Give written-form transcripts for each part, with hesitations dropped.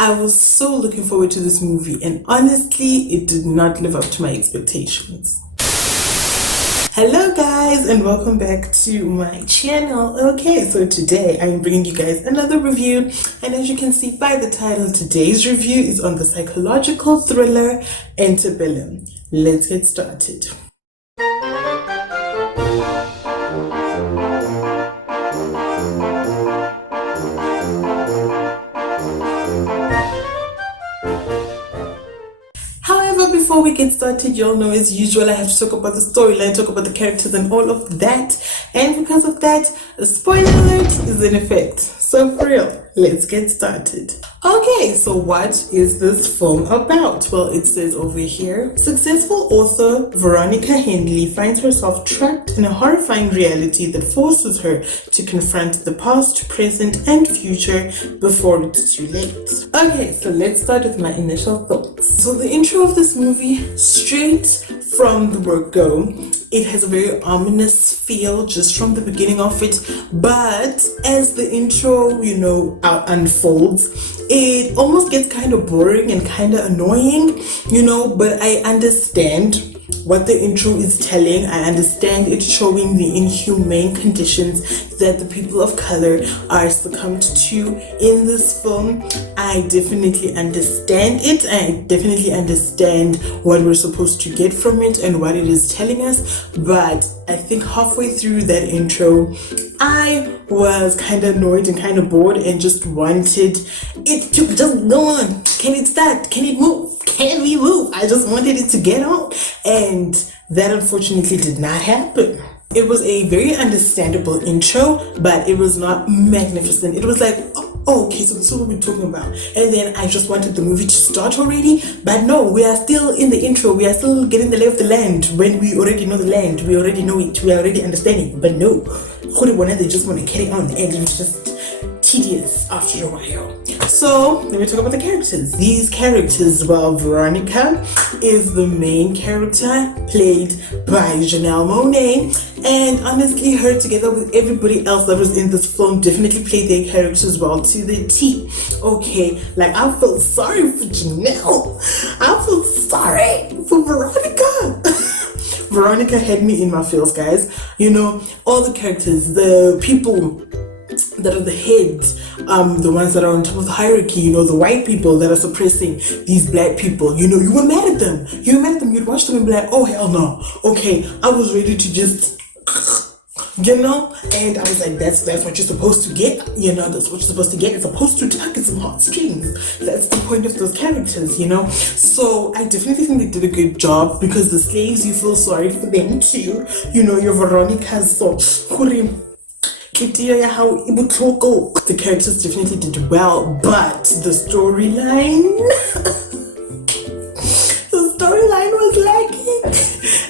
I was so looking forward to this movie, and honestly, it did not live up to my expectations. Hello guys, and welcome back to my channel. Okay, so today I'm bringing you guys another review, and as you can see by the title, today's review is on the psychological thriller Antebellum. Let's get started. Before we get started, y'all know as usual I have to talk about the storyline, talk about the characters and all of that, and because of that, a spoiler alert is in effect. So for real, let's get started. Okay, so what is this film about? Well, it says over here, successful author Veronica Henley finds herself trapped in a horrifying reality that forces her to confront the past, present, and future before it's too late. Okay, so let's start with my initial thoughts. So the intro of this movie, straight from the word go, it has a very ominous feel just from the beginning of it, but as the intro, unfolds, it almost gets kind of boring and kind of annoying, but I understand what the intro is telling. I understand it's showing the inhumane conditions that the people of color are succumbed to in this film. I definitely understand it. I definitely understand what we're supposed to get from it and what it is telling us, but I think halfway through that intro, I was kind of annoyed and kind of bored and just wanted it to just go on. Can it start? Can it move? Can we move? I just wanted it to get on, and that unfortunately did not happen. It was a very understandable intro, but it was not magnificent. It was like, oh, okay, so this is what we're talking about. And then I just wanted the movie to start already, but no, we are still in the intro. We are still getting the lay of the land when we already know the land. We already know it. We are already understanding it. But no, they just want to carry on, and it's just tedious after a while. So let me talk about the characters. These characters, well, Veronica is the main character, played by Janelle Monáe, and honestly, her together with everybody else that was in this film definitely played their characters well to the T. Okay, like I felt sorry for Janelle. I felt sorry for Veronica. Veronica had me in my feels, guys. All the characters, the people that are the heads, the ones that are on top of the hierarchy, the white people that are suppressing these black people, you were mad at them. You'd watch them and be like, oh hell no. Okay, I was ready to just, and I was like, that's what you're supposed to get, that's what you're supposed to get. It's supposed to tug at some heartstrings. That's the point of those characters, So I definitely think they did a good job, because the slaves, you feel sorry for them too. Your Veronica's so the characters definitely did well, but the storyline was lacking.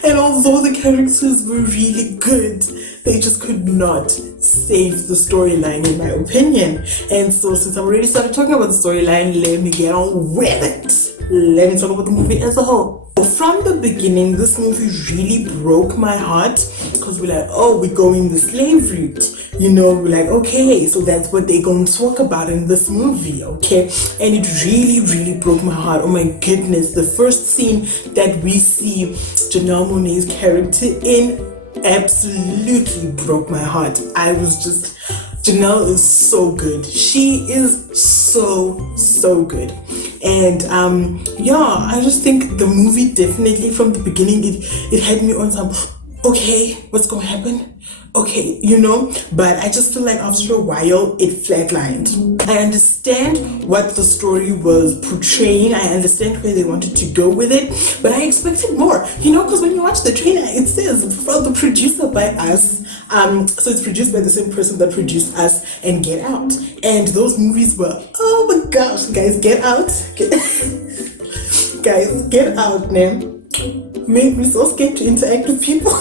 And although the characters were really good, they just could not save the storyline, in my opinion. And so since I've already started talking about the storyline, let me get on with it. Let me talk about the movie as a whole. From the beginning, this movie really broke my heart, because we're like, oh, we're going the slave route. We're like, okay, so that's what they're going to talk about in this movie, okay? And it really, really broke my heart. Oh my goodness, the first scene that we see Janelle Monáe's character in absolutely broke my heart. I was just, Janelle is so good. She is so good. And I just think the movie definitely from the beginning, it had me on some, okay, what's gonna happen? Okay, but I just feel like after a while it flatlined. I understand what the story was portraying. I understand where they wanted to go with it, but I expected more, because when you watch the trailer, it says from the producer by Us. So it's produced by the same person that produced Us and Get Out. And those movies were, oh my gosh, guys, Get Out. Guys, Get Out, man, made me so scared to interact with people.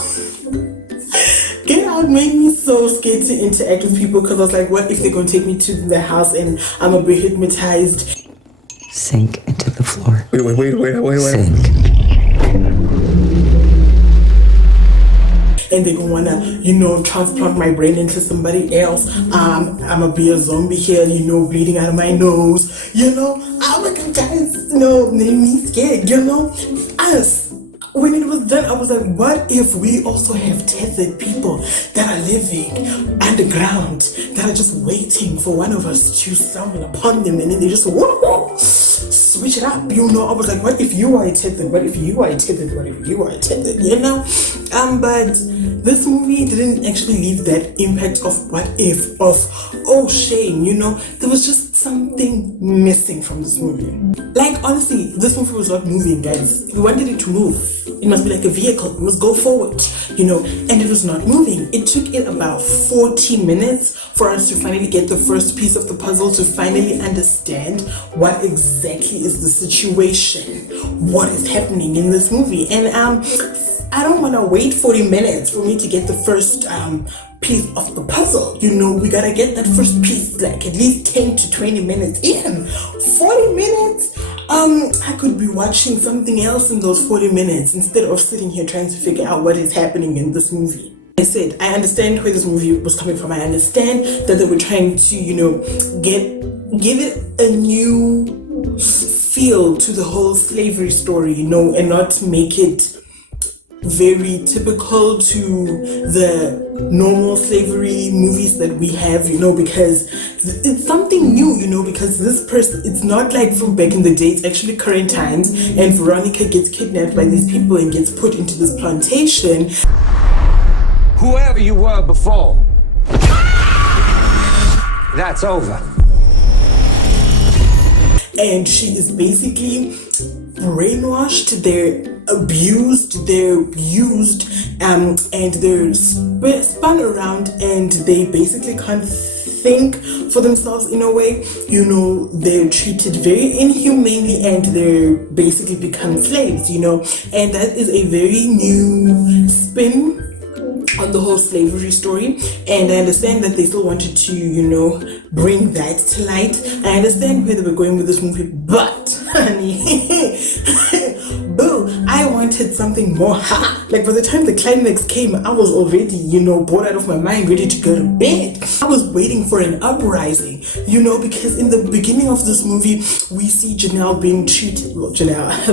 Get Out made me so scared to interact with people, because I was like, what if they're going to take me to the house and I'm going to be hypnotized? Sink into the floor. Wait. Sink. and they don't wanna, transplant my brain into somebody else. I'm gonna be a zombie here, bleeding out of my nose. I'm like, guys, made me scared. Us. When it was done, I was like, what if we also have tethered people that are living underground, that are just waiting for one of us to summon upon them, and then they just switch it up, I was like, what if you are tethered? What if you are tethered? What if you are tethered? But this movie didn't actually leave that impact of what if, of oh shame, there was just something missing from this movie. Like, honestly, this movie was not moving, guys. We wanted it to move. It must be like a vehicle, it must go forward, and it was not moving. It took it about 40 minutes for us to finally get the first piece of the puzzle, to finally understand what exactly is the situation, what is happening in this movie. And I don't want to wait 40 minutes for me to get the first piece of the puzzle. We gotta get that first piece like at least 10 to 20 minutes in. 40 minutes? I could be watching something else in those 40 minutes instead of sitting here trying to figure out what is happening in this movie. I said, I understand where this movie was coming from. I understand that they were trying to, give it a new feel to the whole slavery story, and not make it very typical to the normal slavery movies that we have, because it's something new, because this person, it's not like from back in the day, it's actually current times, and Veronica gets kidnapped by these people and gets put into this plantation. Whoever you were before, that's over. And she is basically brainwashed, they're abused, they're used, and they're spun around, and they basically can't think for themselves in a way. They're treated very inhumanely, and they're basically become slaves, and that is a very new spin on the whole slavery story. And I understand that they still wanted to, bring that to light. I understand where they were going with this movie, but honey, boo, I wanted something more. Like, by the time the climax came, I was already, bored out of my mind, ready to go to bed. I was waiting for an uprising, because in the beginning of this movie, we see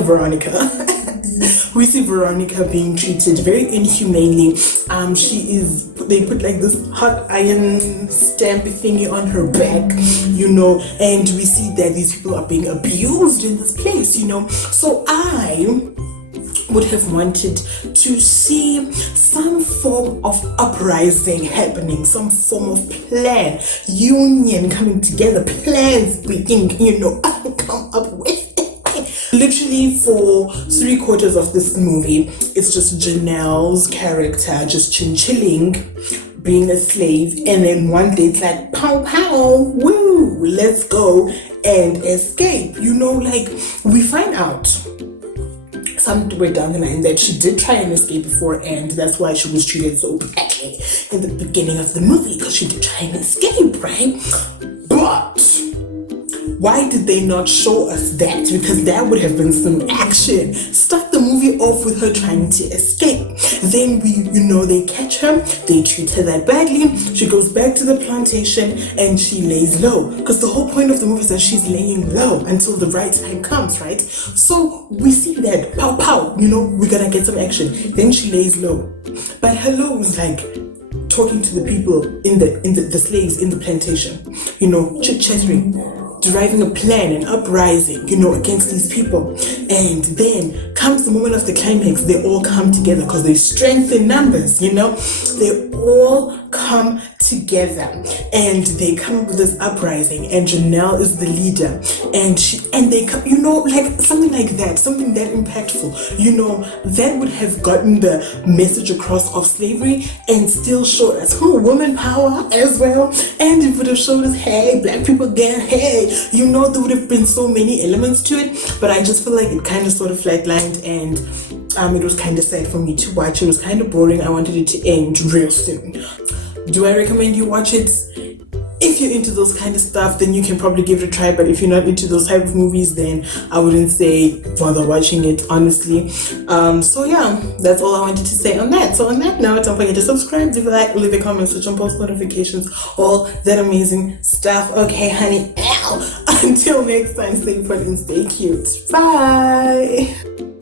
Veronica. We see Veronica being treated very inhumanely. They put like this hot iron stamp thingy on her back, and we see that these people are being abused in this place, So I would have wanted to see some form of uprising happening, some form of plan, union coming together, plans being, come up with. Literally for 3/4 of this movie, it's just Janelle's character just chilling, being a slave, and then one day it's like pow pow, woo, let's go and escape. Like, we find out somewhere down the line that she did try and escape before, and that's why she was treated so badly in the beginning of the movie, because she did try and escape, right? But why did they not show us that? Because that would have been some action. Start the movie off with her trying to escape. Then they catch her, they treat her that badly. She goes back to the plantation and she lays low. Because the whole point of the movie is that she's laying low until the right time comes, right? So we see that, pow pow, we're gonna get some action. Then she lays low. But her low is like talking to the people in the slaves in the plantation, chit-chatting, deriving a plan, an uprising, against these people. And then comes the moment of the climax, they all come together because they strength in numbers, they all come together and they come up with this uprising, and Janelle is the leader, and they come, like something like that, something that impactful, that would have gotten the message across of slavery and still showed us woman power as well, and it would have showed us, hey, black people again, hey, there would have been so many elements to it. But I just feel like it kind of sort of flatlined, and it was kind of sad for me to watch. It was kind of boring. I wanted it to end real soon. Do I recommend you watch it? if you're into those kind of stuff, then you can probably give it a try. But if you're not into those type of movies, then I wouldn't say bother watching it, honestly. So yeah, that's all I wanted to say on that. So on that note, don't forget to subscribe, leave a like, leave a comment, switch on post notifications, all that amazing stuff. Okay, honey. Ow. Until next time, stay put and stay cute. Bye.